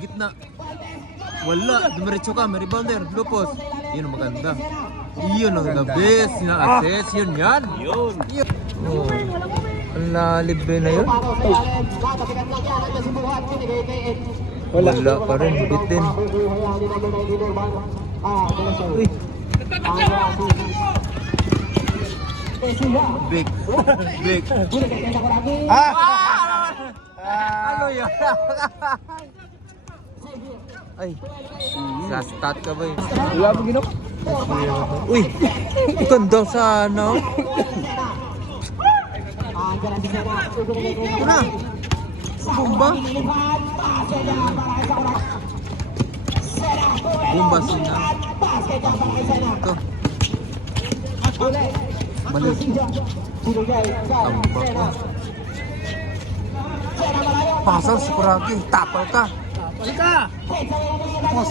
Gitna. Wala. Dumiretso ka. May rebounder. Lupos. Yun ang maganda. Yun ang the best na assist. Yun yan. Yun. Oh. Wala. Libre na yun. Wala pa rin. Bitin. Uy. Big. Big. Ano yun? Ay. Sa stat ka ba yun? Wala mo ginawa. Uy. Ganda sana. Ito na. Bomba. Bomba sina. Ito. Balik. Tambak ko. Pasal si Kuragi. Tapal ka. Tapal ka. Pos.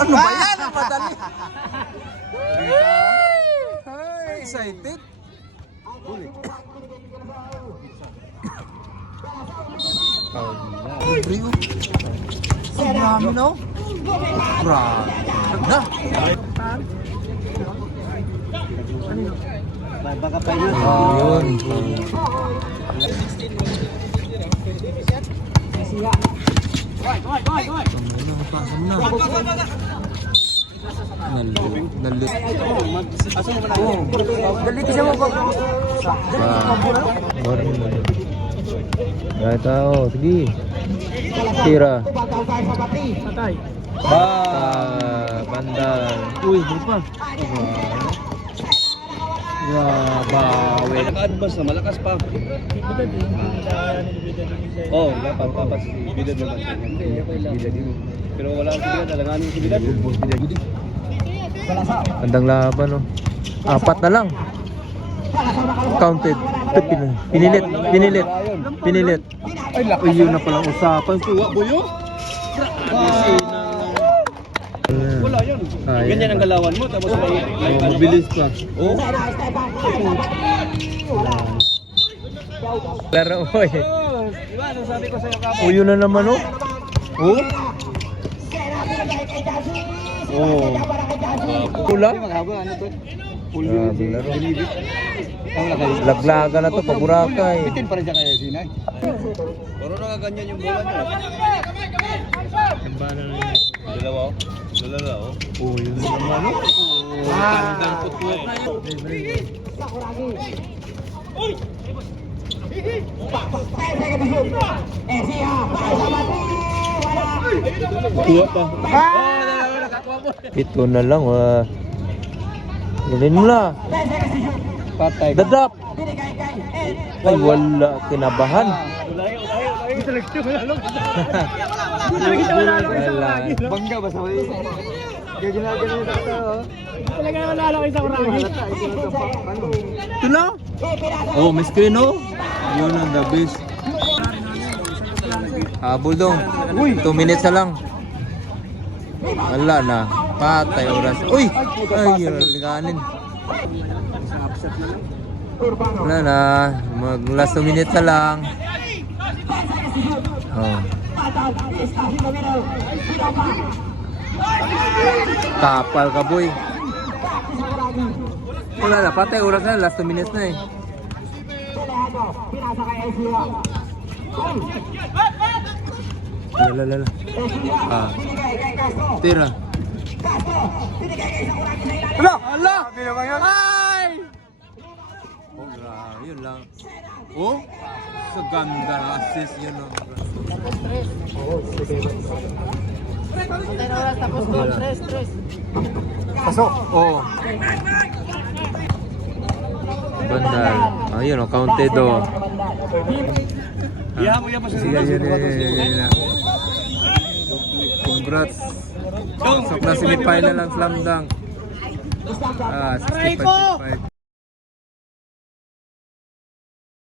Ano ba yan? Madali. Excited. Libre oh. Ang dami na oh. Grabe. Na. Baka pa yun. Yun. Pasok na. Nalit. Dali ka siya mo po. Gaya tao, sige. Tira. Patay. Bandal. Uy, di pa. Grabe. Naka-advance na, malakas pa. Oo, dapat papas. Bidad naman. Bidad yun. Pero wala ang bidad, alanganin yung bidad. Andang laban no. Apat na lang. Counted. Pinilit. Ay, laki yun na palang usapan. Tuwa, buyo. Wala yun. Ganyan ang galawan mo, tapos may mabilis pa. Oo. Laro mo eh. Diba, ano sabi ko sa'yo kapag? Uyo na naman oh. Oh. Oh. Pula. Ano to? Grabe laro. Laglaga na to pag Boracay. Bitin pa rin siya kaya Sinay. Pero nakaganyan yung bola niya. Dalawa oh. Dalawa oh. Oh, yun naman oh. Ang putwok na yun. Tuwa pa. Ito na lang Gawin mo na. Patay. Dadap. Ay wala. Kinabahan. Wala. Bangga ba sa wali? Gagana-gana sa tao. Talaga wala kayo sa Kuragi. Ito na. Oh, may screen oh. Yun ang the best. Habol dong. 2 minutes na lang. Wala na. Patay oras. Uy! Ay, liganin. Wala na. Mag last 2 minutes na lang. Oh. Kapal ka boy. Wala na. Patay oras na. Last 2 minutes na eh. Lala. Tira. Ala! Ay! Oh, grabe. Yun lang. Oh? Sa ganda na assist yun. Patay na oras tapos goal. Stress. Pasok! Oh. Bandal. Ayun oh, counted oh. Iyahan mo yan Sige, yan. Congrats. Pasok na semifinal ang slam dunk. 65-65.